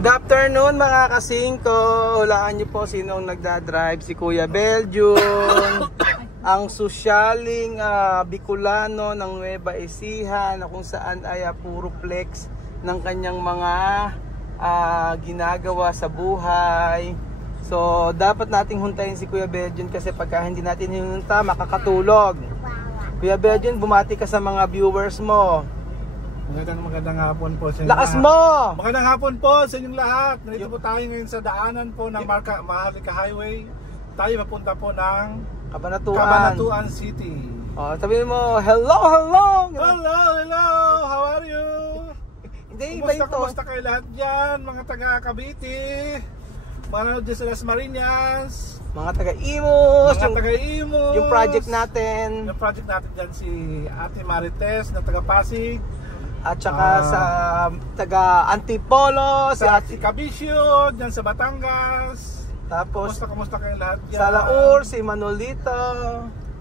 Good afternoon mga kasingko. Hulaan niyo po sinong nagdadrive. Si Kuya Belgium, ang susyaling Bicolano ng Nueva Ecija, na kung saan ay puro flex ng kanyang mga ginagawa sa buhay. So dapat nating huntayin si Kuya Belgium kasi pagka hindi natin hinunta makakatulog. Kuya Belgium, bumati ka sa mga viewers mo. Magandang hapon po sa inyo. Lakas mo! Magandang hapon po sa inyong lahat. Nandito po tayo ngayon sa daanan po ng Maharlika Highway. Tayo papunta po ng Cabanatuan City. Oh, sabihin mo, hello, hello! Hello! How are you? Hindi, iba ito. Kumusta kayo lahat dyan? Mga taga Cavite, mga dyan sa Las Marinas, mga taga-Imus, yung project natin. Yung project natin dyan si Ate Marites na taga Pasig. At saka sa taga Antipolo, si Cabisio dyan sa Batangas. Tapos kumusta kayo lahat dyan? Sa Laur, si Manolito.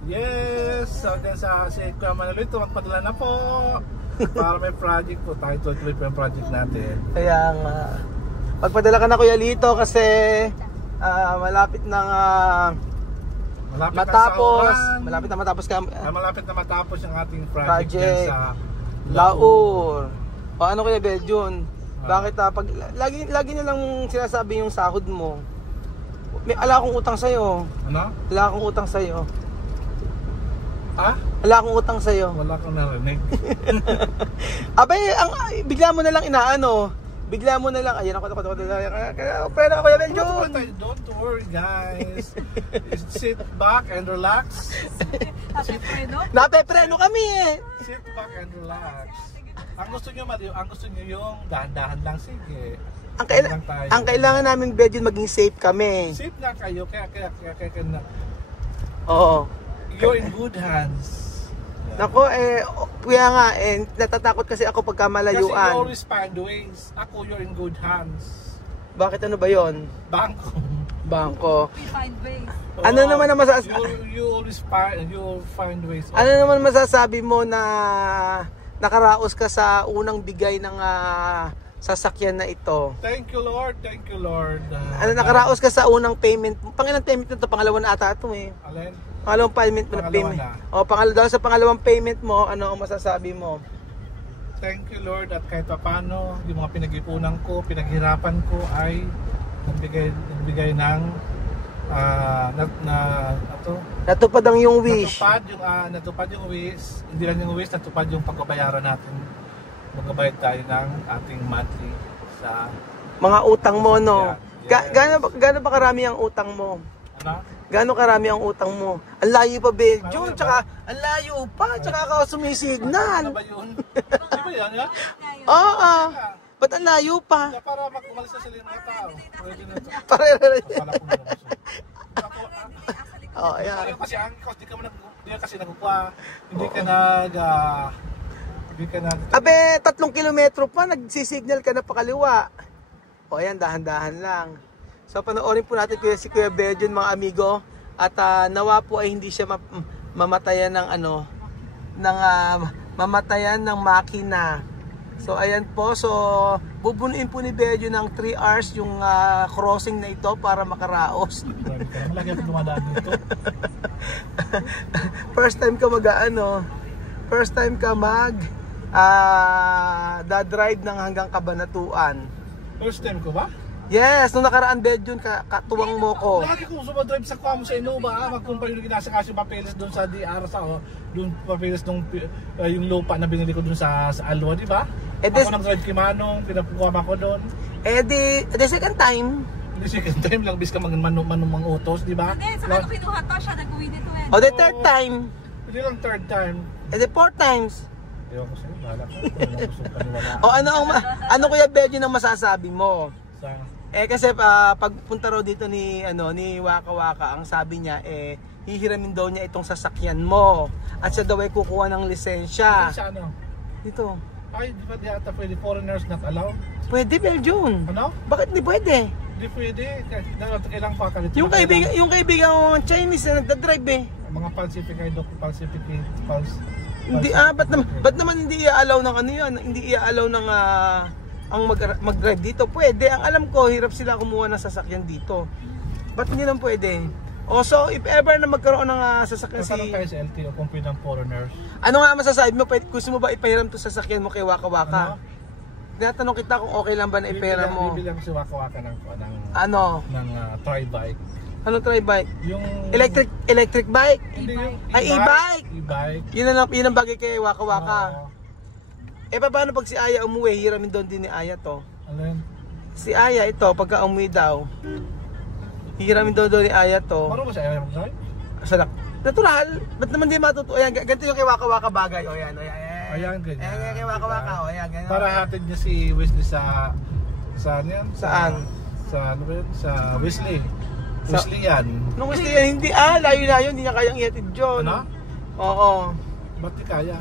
Yes, so dyan si Kuya Manolito, magpadala na po. Para may project po tayo, tuloy po yung project natin. Kaya nga, magpadala ka na Kuya Lito kasi malapit na matapos. Malapit na matapos yung ating project. Sa Laur. O ano Kuya Belgium? Bakit pag lagi nilang sinasabi yung sahod mo? May ala akong utang sa iyo. Ano? Wala akong utang sa iyo. Ha? Wala akong utang sa iyo. Wala kang narinig. Abay, bigla mo na lang inaano. Bigla mo na lang, ayan ako. Pero Kuya Belgium. Don't worry guys. Sit back and relax. Napepreno kami eh. Sit back and relax. Ang gusto nyo yung dahan-dahan lang, sige. Ang kailangan namin Belgium maging safe kami. Safe na kayo, kaya na. Oo. You're in good hands. Nako kuya nga natatakot kasi ako pagka malayuan. Kasi you always find ways. Ako, you're in good hands. Bakit ano ba yon? Bangko. We find ways. Ano naman ang you always find ways. Ano naman masasabi mo na nakaraos ka sa unang bigay ng sasakyan na ito? Thank you Lord. Ano nakaraos ka sa unang payment? Pangilang payment na ito? Pangalawa na ata ito eh. Alin? Pangalawang payment mo na payment. O sa pangalawang payment mo, ano ang masasabi mo? Thank you Lord at kahit paano yung mga pinag-ipunan ko, pinaghirapan ko ay nagbigay ng natupad ang yung wish. Natupad yung wish. Hindi lang yung wish, natupad yung pagbabayaran natin. Magbabayad tayo ng ating monthly sa mga utang mo, no? Yes. Gaano ba karami ang utang mo? Ano? Gaano karami ang utang mo? Ang layo pa, Belgium, tsaka ang layo pa, tsaka ka sumisignal. Ano ba yun? Di ba yan? Oo. Ba't ang layo pa? Para umalis na sila yung mga tao. Oh, ayan. Kasi ang cost, di ka kasi nagkukuha. Hindi ka nag... Abe, 3 kilometro pa, nagsisignal ka na pakaliwa. O ayan, dahan-dahan lang. So panoorin po natin si Kuya Belgium mga amigo. At nawa po ay hindi siya mamatayan ng mamatayan ng makina. So ayan po, so bubunuin po ni Belgium ng 3 hours yung crossing na ito para makaraos. Malaki ang dumadaan dito. First time ka da-drive ng hanggang Cabanatuan. First time ko ba? Yes, nung nakaraan Belgium katuwang mo ko. Lagi kong sumadrive sa kwamo sa Innova, magkumpay yung ginasakash yung papeles doon sa DR doon papeles nung yung lupa na binili ko doon sa Alwa, di ba? Ako nag-drive kay Manong, pinapukuha ko doon. The second time. The second time lang bis ka manumang utos, di ba? Hindi, saka nung kinuha to siya, nag-uwi nito eh. O the third time. Hindi lang third time. The 4 times. Ayaw ko sa'yo, bahala ko. Gusto ko paniwala. O ano Kuya Belgium ang masasabi mo? Sa... Kasi pagpunta raw dito ni Waka Waka, ang sabi niya hihiramin daw niya itong sasakyan mo at siya daw ay kukuha ng lisensya. Sa ano? Dito. Ay, di ba di ata pwede foreigners not allowed? Pwede Belgium. Ano? Bakit hindi pwede? Hindi pwede. Kailangan pa ka dito. Yung kaibigan mo Chinese na nagdadrive Mga falsified. Hindi ba't naman hindi i-allow ng ano 'yan? Hindi i-allow ng ang mag-drive dito? Pwede. Ang alam ko, hirap sila kumuha ng sasakyan dito. Ba't hindi lang pwede? So, if ever na magkaroon ng sasakyan Tanong tayo sa LTO kung pwede ng foreigners. Ano nga masasabi mo? Gusto mo ba ipahiram to sasakyan mo kay Waka Waka? Tinatanong kita kung okay lang ba na ipahiram mo. Bibili ako si Waka Waka ng tri-bike. Anong tri-bike? Yung electric bike? Hindi, e-bike! E-bike. Yun ang bagay kay Waka Waka. Paano pag si Aya umuwi? Hiramin doon din ni Aya to. Alin? Si Aya ito, pagka umuwi daw, hiramin doon ni Aya to. Marunong ba si Aya mag-drive? Natural. Ba't naman di matuto? Ayan, ganito yung kay Waka Waka bagay. O yan, Ayan, ganyan. Ayan, kay Waka Waka. O yan, ganyan. Para hatid niya si Wesley sa... Saan yan? Saan? Ano ba yun? Sa Wesley. Wesley yan. Nung Wesley yan, hindi. Layo-layo. Hindi niya kayang ihatid John. Ano? Oo. Ba't di kaya?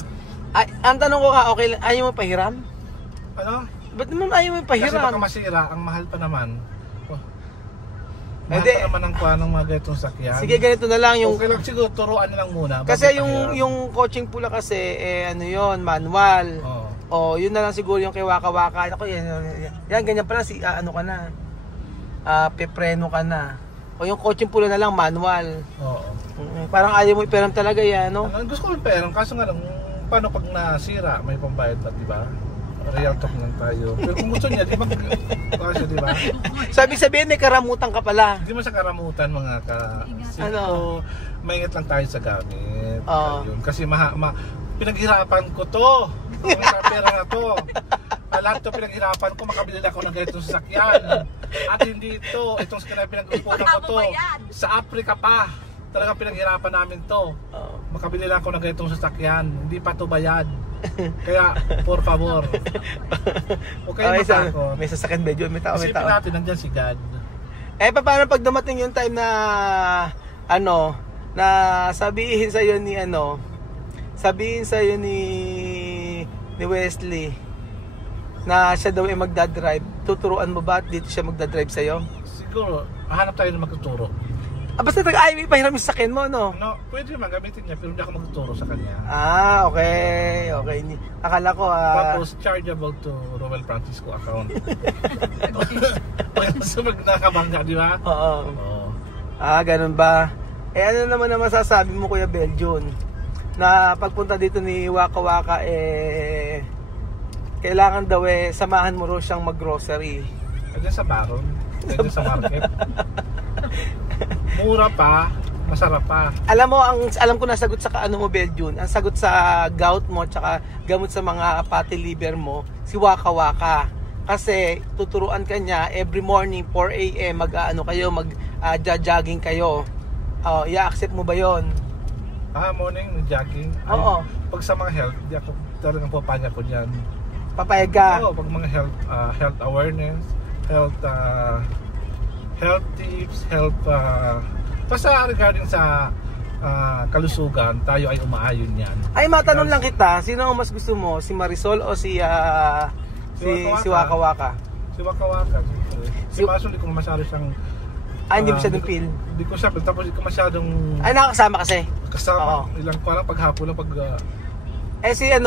Ang tanong ko ka, okay, ayaw mo pahiram? Ano? Ba't naman ayaw mo pahiram? Kasi baka masira, ang mahal pa naman. Mahal pa naman ang kuha ng mga ganitong sakyan. Sige, ganito na lang yung... Okay lang siguro, turuan nilang muna. Kasi yung coaching pula kasi, ano yun, manual. Yun na lang siguro yung kay Waka Waka. Ako, yan, ganyan pala, ano ka na, pepreno ka na. O yung coaching pula na lang, manual. Oo. Parang ayaw mo iperam talaga yan, no? Gusto ko yung peram, kaso nga lang, paano pag nasira, may pambayad pa, diba? Real talk lang tayo. Pero kung gusto niya, di ba? Kasi, di ba? Sabi-sabihin, may karamutan ka pala. Hindi mo sa karamutan, mga Ano? Maingat lang tayo sa gamit. Yun. Kasi pinaghirapan ko to. Sa pera na to. Lahat to pinaghirapan ko, makabili ako ng ganitong sasakyan. At hindi ito. Itong sakyan na pinag-upunan ko to. Sa Africa pa. Talagang pinaghirapan namin to. Makabili lang ako ng ganitong sasakyan. Hindi pa to bayad. Kaya, por favor. Okay, may sasakyan medyo, may tao. Isipin natin, nandyan si God. Paano pag dumating yung time na, na sabihin sa'yo ni, ni Wesley, na siya daw ay magdadrive, tuturuan mo ba at dito siya magdadrive sa'yo? Siguro, hanap tayo na magtuturo. Basta ayaw ipahiram yung sasakyan mo, no? No, pwede naman gamitin niya, pero hindi ako magtuturo sa kanya. Okay. Akala ko, Tapos, chargeable to Roel Francisco account. So, nakabangga, di ba? Oo. Ganun ba? Ano naman na masasabi mo, Kuya Beljon? Na pagpunta dito ni Waka Waka, kailangan daw samahan mo rin siyang mag-grocery. Diyan sa baron, diyan sa market. Mura pa, masarap pa. Alam ko na sagot sa mo, Beljon. Ang sagot sa gout mo tsaka gamot sa mga fatty liver mo, si Waka Waka. Kasi tuturuan ka niya every morning 4 AM mag-jogging kayo. I-accept mo ba 'yon? Morning jogging. Oo. Pag sa mga health, di ako talagang papanya ko diyan. Papayag ka? Oo, pag mga health awareness, health tips, basta regarding sa kalusugan, tayo ay umaayon yan. Matanong lang kita, sino ang mas gusto mo? Si Marisol o si Waka Waka? Si Waka Waka. Si Marisol, hindi ko masyado siyang... hindi mo masyadong feel? Hindi ko siya, tapos hindi ko masyadong... nakakasama kasi? Kasama, ilang parang paghapon lang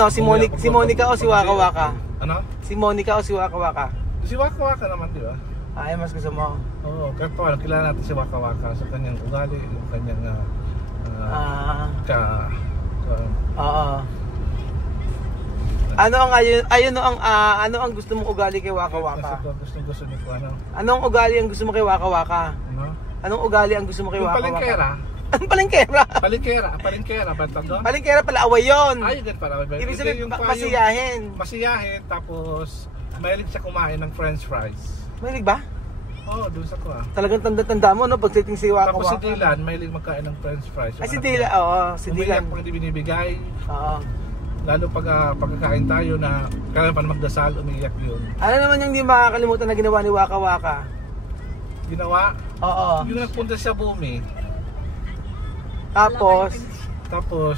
si Monica o si Waka Waka? Ano? Si Monica o si Waka Waka? Si Waka Waka naman, di ba? Mas gusto mo? Oo, kahit pa kilala natin si Waka Waka sa kanyang ugali, yung kanyang Ano ang gusto mong ugali kay Waka Waka? Gusto niyo po Anong ugali ang gusto mo kay Waka Waka? Anong ugali ang gusto mo kay Waka Waka? Palengkera. Anong palengkera? Palengkera ba ito doon? Palengkera pala, away yun. Ganun pala. Ibig sabihin, masiyahin. Masiyahin, tapos mahilig siya kumain ng french fries. Mahilig ba? Oo, doon sa ko Talagang tanda-tanda mo, no? Pagdating si Waka Waka. Tapos si Dylan, mahilig magkain ng french fries. Si Dylan, si Dylan. Umiyak pag hindi binibigay. Oo. Lalo pagkakain tayo na kailangan pa magdasal, umiyak yun. Ano naman yung hindi makakalimutan na ginawa ni Waka Waka? Ginawa? Oo. Yung nagpunta sa Bumi. Tapos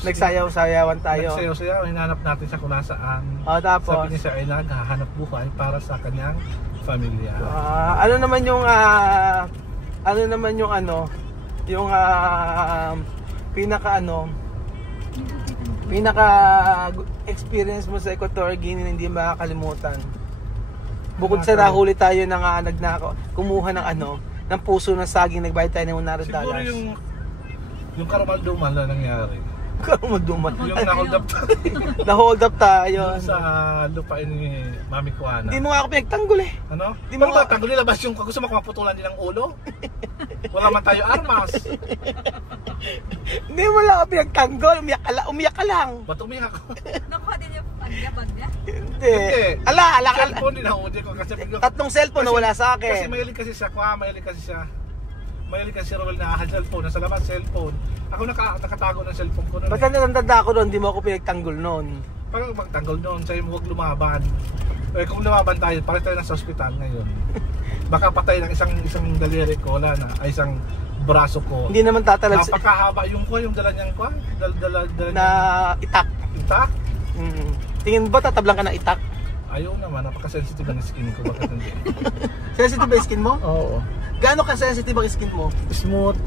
nagsayaw-sayawan tayo. Nagsayaw-sayaw, hinanap natin siya kung nasaan. Tapos sabi niya siya ay naghahanap buhay para sa kanyang pamilya. Ano naman yung pinaka experience mo sa Equatorial Guinea na hindi makakalimutan? Bukod sa nahuli tayo ng kumuha ng ng puso ng saging, nagbayad tayo ng $100. Siguro yung karumal-dumal na nangyari. Karumal-dumal? Yung na-hold up tayo. Na-hold up tayo. Sa lupain ni Mami Kuana. Hindi mo nga ako pinagtanggol eh. Ano? Hindi mo nga tanggol, nilabas yung gusto mo maputulan din ang ulo. Wala man tayo armas. Hindi mo lang ako pinagtanggol, umiyak ka lang. Ba't umiyak ako? Nakuha din yung bag niya? Hindi. Ala. Cellphone din ako ko kasi tatlong cellphone na wala sa akin. Kasi mahilig kasi siya, mahilig kasi Roel na cellphone, nasa labas cellphone. Ako nakatago ng cellphone ko noon. Basta natanda ako noon, hindi mo ako pinagtanggol noon. Parang magtanggol noon, sa'yo mo huwag lumaban. Eh kung lumaban tayo, parang tayo nasa ospital ngayon. Baka patay ng isang daliri ko, wala na, ay isang braso ko. Hindi naman tatalag. Napakahaba yung dala niyang dala na itak. Itak? Tingin ba tatablang ka ng itak? Ayaw naman, napaka-sensitive ang skin ko, bakit hindi? Sensitive ba yung skin mo? Oo. Gaano ka sensitive ang skin mo? Smooth.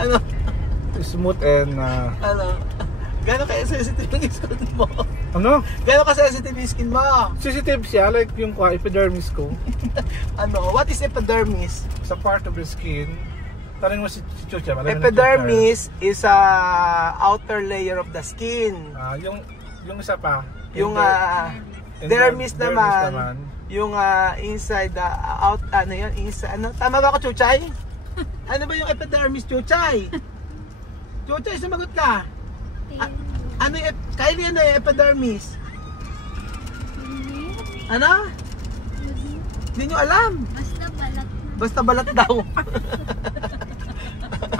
Ano? Smooth and Gaano ka sensitive yung skin mo? Ano? Gaano ka sensitive yung skin mo? Sensitive siya, like yung epidermis ko. What is epidermis? Sa part of the skin. Tanong mo si Chucha. Epidermis is a outer layer of the skin. Yung isa pa. Yung dermis naman. Yung inside the inside, tama ba ako, Chuchay? Ano ba yung epidermis, Chuchay? Chuchay, sumagot ka. Kylie, ano yung epidermis? Ano? Hindi nyo alam. Basta balat daw.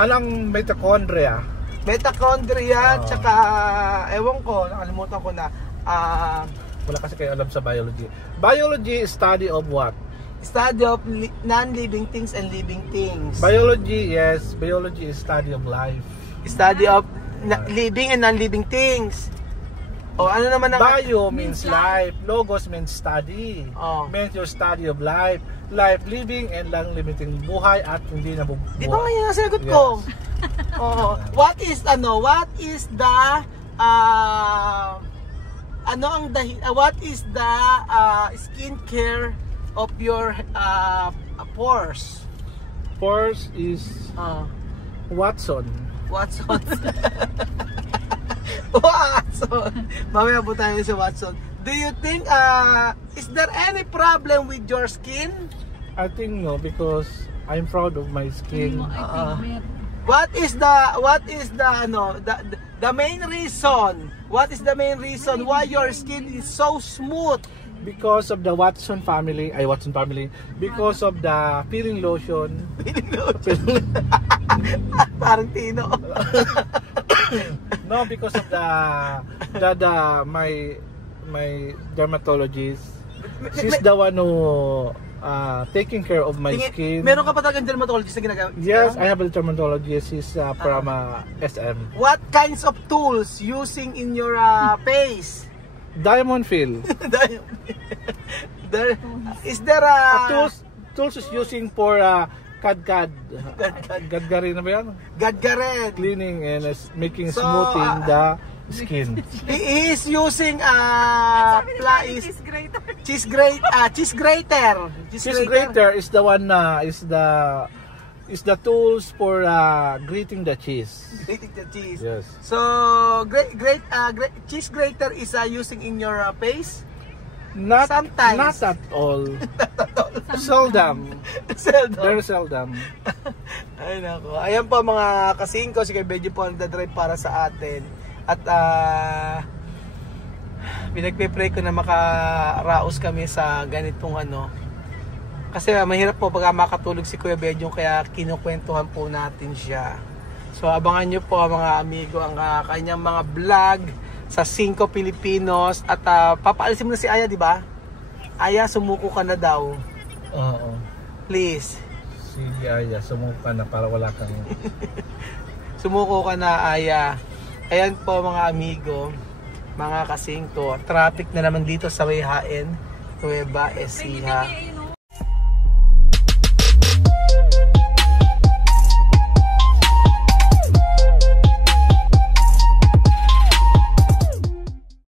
Alang mitochondria. Tsaka ewan ko, nakalimutan ko na. Wala kasi kayo alam sa biology. Biology is study of what? Study of non-living things and living things. Biology, yes. Biology is study of life. Study of living and non-living things. O ano naman ang... Bio means life. Logos means study. Means your study of life. Life, living and non-limiting. Buhay at hindi nabubuhay. Di ba nga yung sagot ko? What is the skincare of your pores? Pores is Watson. Watson. Mamaya po tayo sa Watson. Do you think is there any problem with your skin? I think no, because I'm proud of my skin. What is the main reason? What is the main reason why your skin is so smooth? Because of the Watson family, because of the peeling lotion. Parang Tino. No, because of my dermatologist. She's the one who taking care of my skin. Meron ka pa talagang dermatologist na ginagawa? Yes, I have a dermatologist. She's from SM. What kinds of tools using in your face? Diamond fill. Is there a tools is using for gadgarin na ba yan? Gadgarin. Cleaning and making smoothing the skin. He is using cheese grater. Cheese grater is the one is the tools for grating the cheese. Grating the cheese. Yes. So cheese grater is using in your face? Sometimes. Not at all. Seldom. Very seldom. Ay nako. Ayan po mga kasingko, si Kuya Belgio po nagdadrive para sa atin. At pinagpe-pray ko na makaraos kami sa ganitong kasi mahirap po pag makatulog si Kuya Belgio, kaya kinukwentuhan po natin siya. So abangan nyo po mga amigo ang kanyang mga vlog sa 5 Pilipinos. At papaalisin mo na si Aya, di ba? Aya, sumuko ka na daw. Oo. Please. Si Aya, sumuko ka na para wala kang... Sumuko ka na, Aya. Ayan po mga amigo, mga kasingko. Traffic na naman dito sa Wayhain, Nueva Ecija.